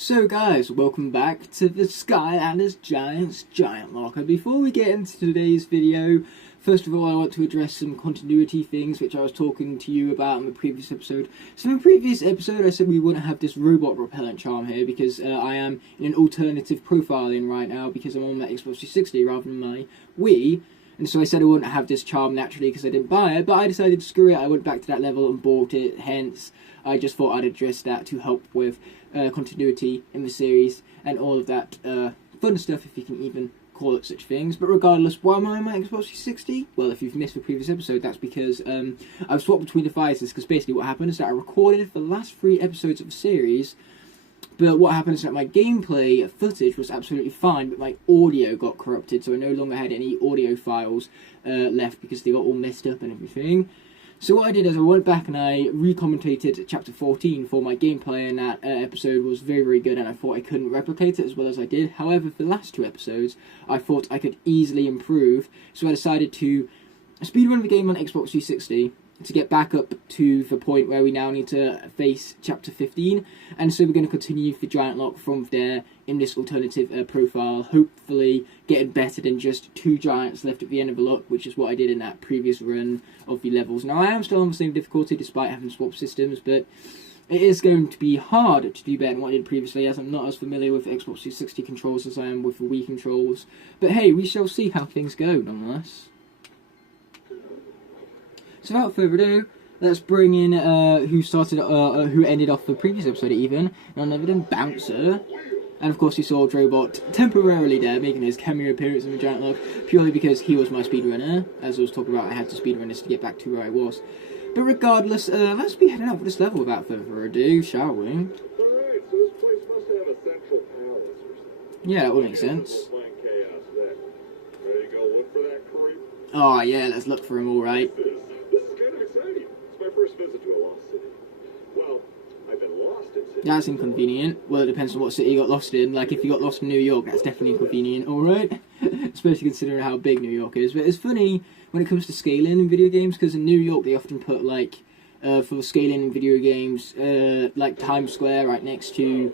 So guys, welcome back to the Skylanders Giant Locker. Before we get into today's video, first of all I want to address some continuity things which I was talking to you about in the previous episode. So in the previous episode I said we wouldn't have this robot repellent charm here because I am in an alternative profiling right now because I'm on my Xbox 360 rather than my Wii. And so I said I wouldn't have this charm naturally because I didn't buy it, but I decided to screw it. I went back to that level and bought it, hence I just thought I'd address that to help with continuity in the series and all of that fun stuff, if you can even call it such things. But regardless, why am I on my Xbox 360? Well, if you've missed the previous episode, that's because I've swapped between devices, because basically what happened is that I recorded the last 3 episodes of the series, but what happened is that my gameplay footage was absolutely fine, but my audio got corrupted, so I no longer had any audio files left because they got all messed up and everything. So what I did is I went back and I recommentated chapter 14 for my gameplay, and that episode was very, very good, and I thought I couldn't replicate it as well as I did. However, for the last 2 episodes, I thought I could easily improve, so I decided to speedrun the game on Xbox 360 to get back up to the point where we now need to face chapter 15, and so we're going to continue the Giant Lock from there in this alternative profile, hopefully getting better than just 2 giants left at the end of the lock, which is what I did in that previous run of the levels. Now I am still on the same difficulty despite having swapped systems, but it is going to be hard to do better than what I did previously, as I'm not as familiar with Xbox 360 controls as I am with the Wii controls. But hey, we shall see how things go nonetheless. So without further ado, let's bring in who ended off the previous episode even, none other than Bouncer. And of course you saw Drobot temporarily there, making his cameo appearance in the Giant Lock, purely because he was my speedrunner. As I was talking about, I had to speedrun this to get back to where I was. But regardless, let's be heading out for this level without further ado, shall we? Alright, so this place must have a central palace or something. Yeah, that would make sense. Ready to go look for that creep? Oh yeah, let's look for him, alright. This is kind of exciting. It's my first visit to a lost city. Well, I've been lost in cities. That's inconvenient. Well, it depends on what city you got lost in. Like, if you got lost in New York, that's definitely inconvenient, alright? Especially considering how big New York is. But it's funny when it comes to scaling in video games, because in New York they often put, like, for scaling in video games, like Times Square right next to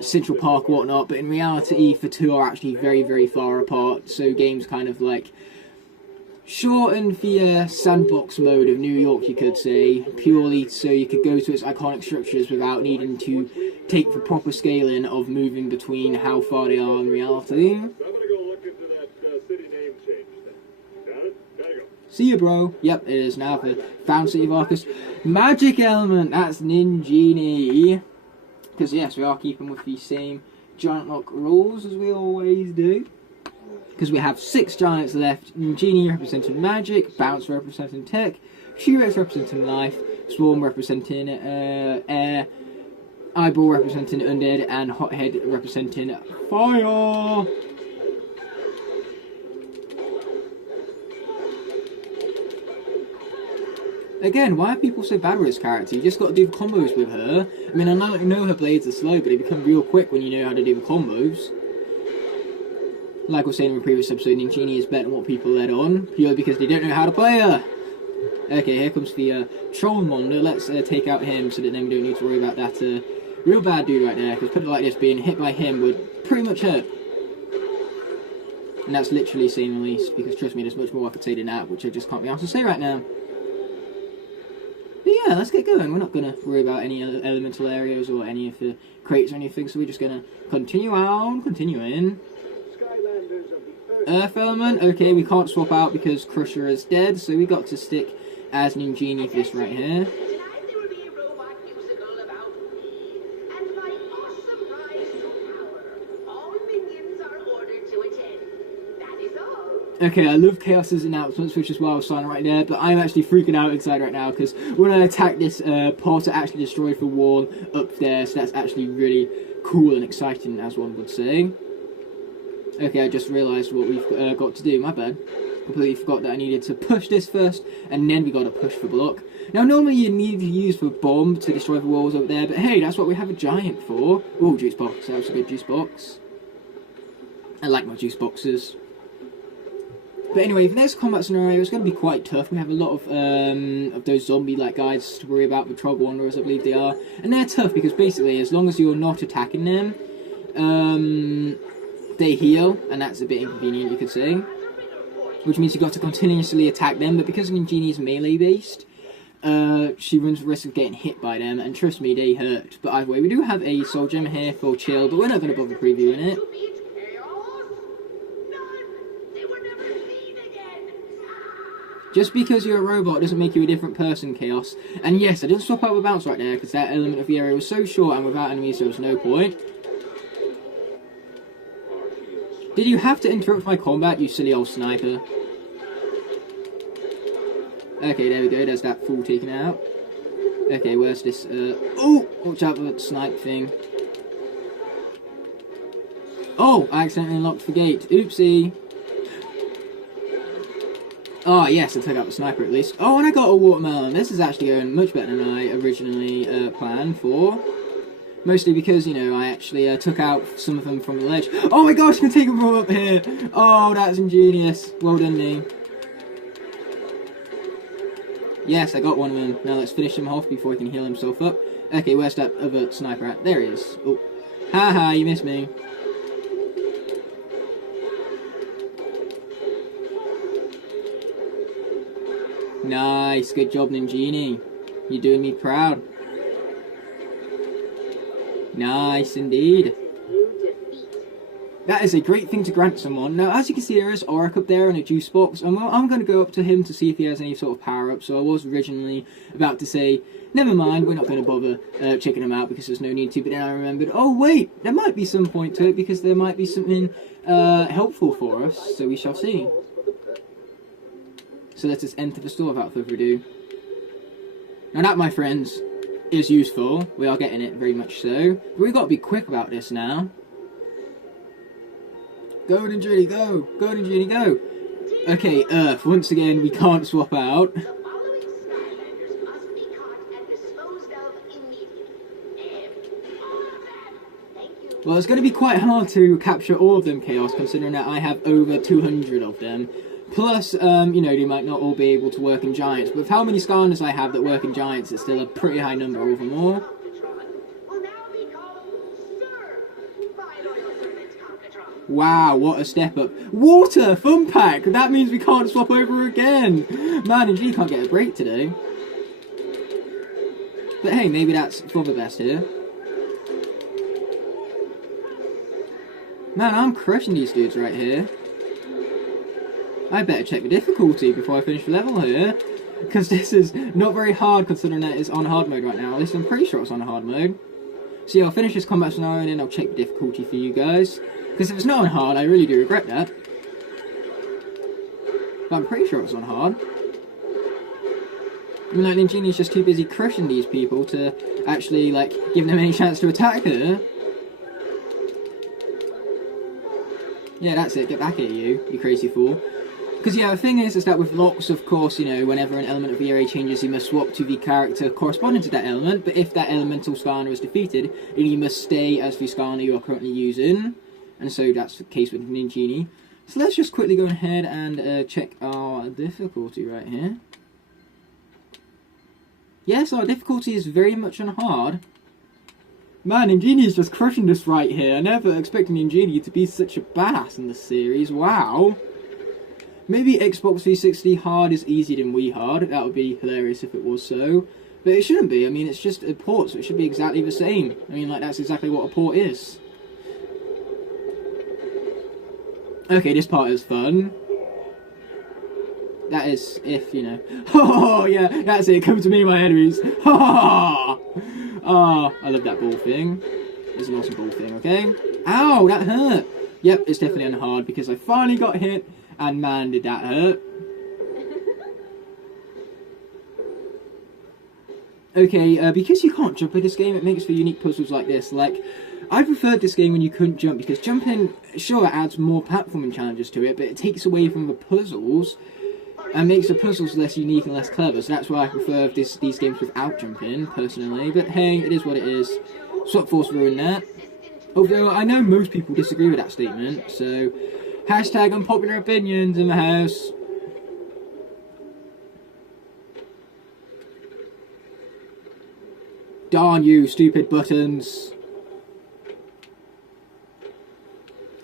Central Park or whatnot, but in reality the two are actually very, very far apart, so games kind of, like, shorten the sandbox mode of New York, you could say, purely so you could go to its iconic structures without needing to take the proper scaling of moving between how far they are in reality. So I'm gonna go look into that city name change then. Got it? Gotta go. See ya, bro. Yep, it is now the Found City of Arcus magic element. That's Ninjini. Because yes, we are keeping with the same Giant Lock rules as we always do. Because we have 6 giants left: Genie representing magic, Bounce representing tech, T-Rex representing life, Swarm representing air, Eyeball representing undead, and Hothead representing fire. Again, why are people so bad with this character? You just got to do the combos with her. I mean, I know her blades are slow, but they become real quick when you know how to do the combos. Like I was saying in the previous episode, Ninjini is better than what people led on, purely because they don't know how to play her. Okay, here comes the Trollmonger. Let's take out him so that then we don't need to worry about that real bad dude right there, because put it like this, being hit by him would pretty much hurt. And that's literally saying the least, because trust me, there's much more I could say than that, which I just can't be able to say right now. But yeah, let's get going. We're not going to worry about any elemental areas or any of the crates or anything, so we're just going to continue on, continuing. Earth element, okay, we can't swap out because Crusher is dead, so we got to stick as Ninjini for this right here. Okay, I love Chaos's announcements, which is why I was signing right there, but I'm actually freaking out inside right now, because when I attack this part, it actually destroyed the wall up there, so that's actually really cool and exciting, as one would say. Okay, I just realised what we've got to do, my bad. Completely forgot that I needed to push this first, and then we got to push the block. Now, normally you need to use the bomb to destroy the walls up there, but hey, that's what we have a giant for. Ooh, juice box, that was a good juice box. I like my juice boxes. But anyway, the next combat scenario is going to be quite tough. We have a lot of those zombie-like guys to worry about, the Trog Wanderers, I believe they are. And they're tough because basically, as long as you're not attacking them, they heal, and that's a bit inconvenient, you could say. Which means you've got to continuously attack them, but because Ninjini is melee-based, she runs the risk of getting hit by them, and trust me, they hurt. But either way, we do have a Soul Gem here for chill, but we're not going to bother previewing it. Just because you're a robot doesn't make you a different person, Chaos. And yes, I didn't swap out the bounce right there, because that element of the area was so short, and without enemies there was no point. Did you have to interrupt my combat, you silly old sniper? Okay, there we go, there's that fool taken out. Okay, where's this, oh! Watch out for the snipe thing. Oh! I accidentally unlocked the gate. Oopsie! Oh, yes, I took out the sniper at least. Oh, and I got a watermelon. This is actually going much better than I originally planned for. Mostly because, you know, I actually took out some of them from the ledge. Oh my gosh, I can take them from up here! Oh, that's ingenious. Well done, me. Yes, I got one of them. Now let's finish him off before he can heal himself up. Okay, where's that other sniper at? There he is. Oh. Haha, you missed me. Nice, good job, Ninjini. You're doing me proud. Nice indeed. That is a great thing to grant someone. Now, as you can see, there is Auric up there in a juice box, and well, I'm going to go up to him to see if he has any sort of power-up. So I was originally about to say, never mind, we're not going to bother checking him out because there's no need to, but then I remembered, oh wait, there might be some point to it because there might be something helpful for us, so we shall see. So let us enter the store without further ado. Now that, my friends, is useful. We are getting it, very much so. But we've got to be quick about this now. Go, Ninjini, go! Go, Ninjini, go! Okay, Earth, once again, we can't swap out. The following Skylanders must be caught and disposed of immediately. All of them! Thank you. Well, it's going to be quite hard to capture all of them, Chaos, considering that I have over 200 of them. Plus, you know, they might not all be able to work in Giants, but with how many Skylanders I have that work in Giants, it's still a pretty high number over more. Will now be called Sir by loyal servant Computron. Wow, what a step up. Water! Fun pack! That means we can't swap over again! Man, and G can't get a break today. But hey, maybe that's for the best here. Man, I'm crushing these dudes right here. I better check the difficulty before I finish the level here. Because this is not very hard considering that it's on hard mode right now. At least I'm pretty sure it's on hard mode. So yeah, I'll finish this combat scenario and then I'll check the difficulty for you guys. Because if it's not on hard, I really do regret that. But I'm pretty sure it's on hard. I mean, like, Ninjini's just too busy crushing these people to actually, like, give them any chance to attack her. Yeah, that's it. Get back here, you crazy fool. Because, yeah, the thing is that with Locks, of course, you know, whenever an element of the area changes, you must swap to the character corresponding to that element, but if that elemental Skylander is defeated, then you must stay as the Skylander you are currently using. And so that's the case with Ninjini. So let's just quickly go ahead and check our difficulty right here. Yes, our difficulty is very much on hard. Man, Ninjini is just crushing this right here. I never expected Ninjini to be such a badass in this series. Wow. Maybe Xbox 360 hard is easier than Wii hard. That would be hilarious if it was so. But it shouldn't be. I mean, it's just a port, so it should be exactly the same. I mean, like, that's exactly what a port is. Okay, this part is fun. That is, if, you know. Oh, yeah, that's it. Come to me, my enemies. Ha! Oh, I love that ball thing. It's an awesome ball thing, okay? Ow, that hurt. Yep, it's definitely on hard because I finally got hit. And man, did that hurt. Okay, because you can't jump in this game, it makes for unique puzzles like this. Like, I preferred this game when you couldn't jump, because jumping, sure, it adds more platforming challenges to it, but it takes away from the puzzles, and makes the puzzles less unique and less clever, so that's why I prefer these games without jumping, personally. But hey, it is what it is. Swap Force ruined that. Although, I know most people disagree with that statement, so Hashtag unpopular opinions in the house. Darn you, stupid buttons.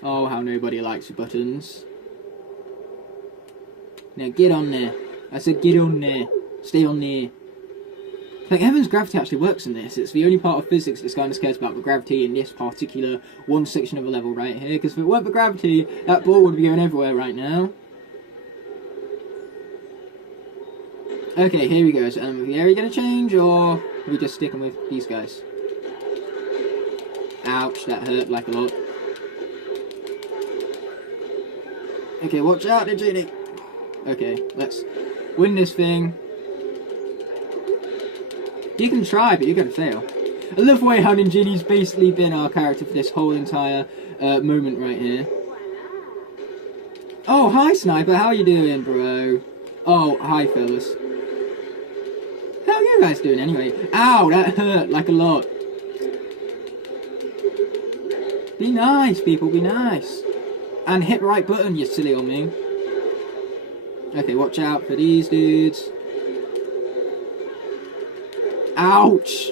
Oh, how nobody likes your buttons. Now get on there. I said get on there. Stay on there. Like, heaven's gravity actually works in this. It's the only part of physics that Skylanders cares about, the gravity in this particular one section of a level right here. Because if it weren't for gravity, that ball would be going everywhere right now. Okay, here we go. Is the area going to change, or are we just sticking with these guys? Ouch, that hurt like a lot. Okay, watch out, Ningini. Okay, let's win this thing. You can try, but you're going to fail. I love the way how Ningini's basically been our character for this whole entire moment right here. Oh, hi Sniper, how you doing, bro? Oh, hi fellas. How are you guys doing anyway? Ow, that hurt like a lot. Be nice, people, be nice. And hit the right button, you silly old me. Okay, watch out for these dudes. Ouch!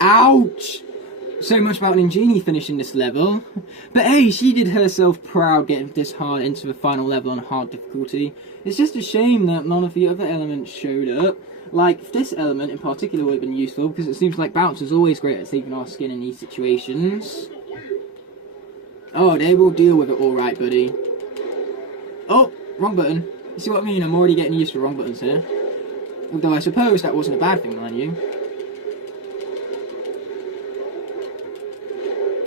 Ouch! So much about Ningini finishing this level. But hey, she did herself proud getting this hard into the final level on hard difficulty. It's just a shame that none of the other elements showed up. Like, this element in particular would have been useful, because it seems like Bouncer's always great at saving our skin in these situations. Oh, they will deal with it alright, buddy. Oh, wrong button. You see what I mean? I'm already getting used to wrong buttons here. Although I suppose that wasn't a bad thing, mind you.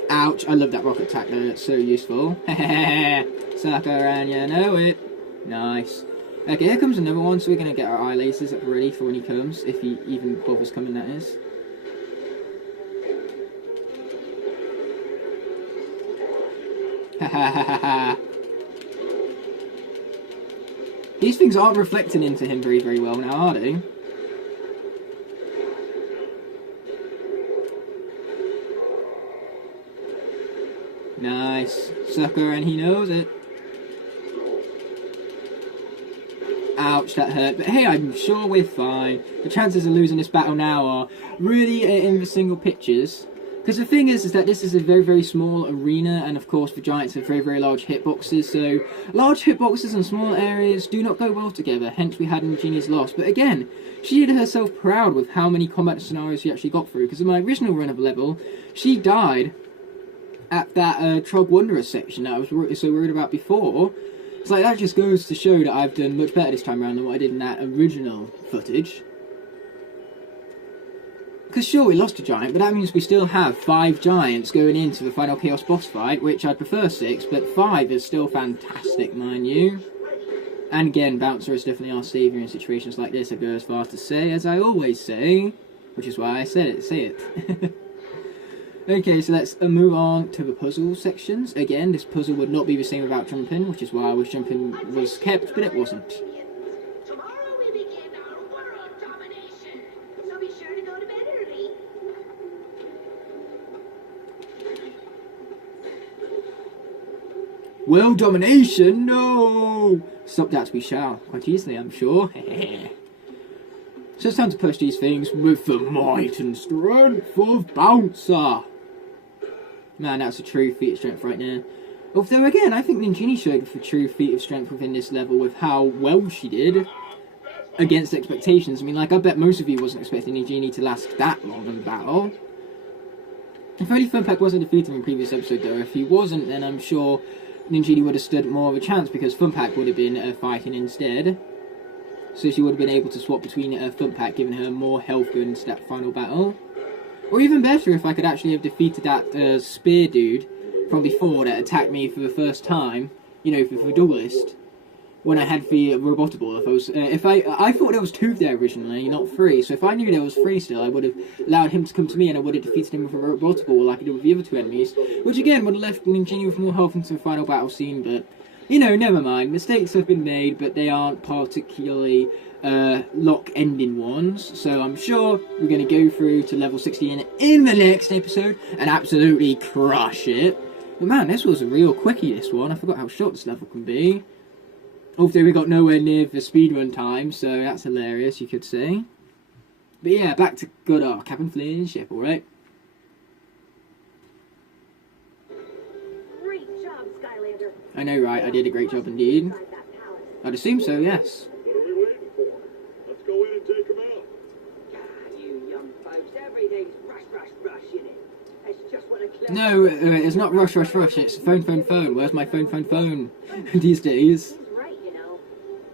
Ouch, I love that rocket attack though, it's so useful. Sucker, and you know it. Nice. Okay, here comes another one, so we're going to get our eye lasers up ready for when he comes, if he even bothers coming, that is. These things aren't reflecting into him very, very well now, are they? Nice. Sucker, and he knows it. Ouch, that hurt. But hey, I'm sure we're fine. The chances of losing this battle now are really in the single pictures. Because the thing is that this is a very, very small arena, and of course the Giants have very, very large hitboxes, so large hitboxes and small areas do not go well together, hence we had Ningini's loss. But again, she did herself proud with how many combat scenarios she actually got through, because in my original run of the level, she died at that Trog Wanderer section that I was so worried about before. It's like, that just goes to show that I've done much better this time around than what I did in that original footage. Because sure, we lost a giant, but that means we still have 5 giants going into the final Chaos boss fight, which I'd prefer 6, but 5 is still fantastic, mind you. And again, Bouncer is definitely our saviour in situations like this. I go as far as to say, as I always say, which is why I said it, say it. Okay, so let's move on to the puzzle sections. Again, this puzzle would not be the same without jumping, which is why I wish jumping was kept, but it wasn't. Tomorrow we begin our world domination, so be sure to go to bed early. World domination? No! Stop that we shall, quite easily, I'm sure. So it's time to push these things with the might and strength of Bouncer. Man, that's a true feat of strength right now. Although again, I think Ningini showed the true feat of strength within this level with how well she did against expectations. I mean, like, I bet most of you wasn't expecting Ningini to last that long in battle. If only Funpack wasn't defeated in the previous episode though, if he wasn't, then I'm sure Ningini would have stood more of a chance, because Funpack would have been fighting instead. So she would have been able to swap between Funpack, giving her more health going into that final battle. Or even better, if I could actually have defeated that spear dude from before that attacked me for the first time, you know, for the duelist, when I had the robotable. I thought there was 2 there originally, not 3. So if I knew there was 3 still, I would have allowed him to come to me, and I would have defeated him with a robotable like I did with the other 2 enemies, which again would have left Ningini with more health into the final battle scene. But you know, never mind. Mistakes have been made, but they aren't particularly Locke-ending ones. So I'm sure we're going to go through to level 16 in the next episode and absolutely crush it. But man, this was a real quickie, this one. I forgot how short this level can be. Although we got nowhere near the speedrun time, so that's hilarious, you could say. But yeah, back to good old Captain Flynn's ship, alright? Great job, Skylander. I know, right? I did a great job indeed. Inside that palace. I'd assume so, yes. What are we waiting for? Let's go in and take him out. God, you young folks, every day's rush, rush, rush, innit? That's just what a clever... No, it's not rush, rush, rush. It's phone, phone, phone. Where's my phone, phone, phone? These days. He's right, you know.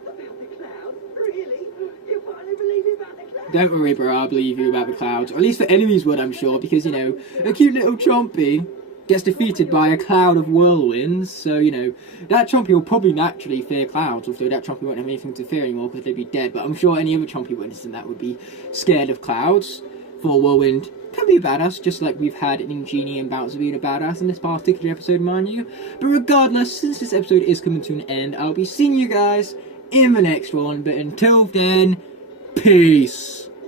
About the clouds? Really? You finally believe me about the clouds? Don't worry, bro. I'll believe you about the clouds. Or at least the enemies would, I'm sure. Because, you know, a cute little Chompy gets defeated by a cloud of whirlwinds. So, you know, that Chompy will probably naturally fear clouds. Although that Chompy won't have anything to fear anymore because they'd be dead. But I'm sure any other Chompy witness in that would be scared of clouds. For whirlwind can be a badass, just like we've had an Ingenie and Bouncer being a badass in this particular episode, mind you. But regardless, since this episode is coming to an end, I'll be seeing you guys in the next one. But until then, peace.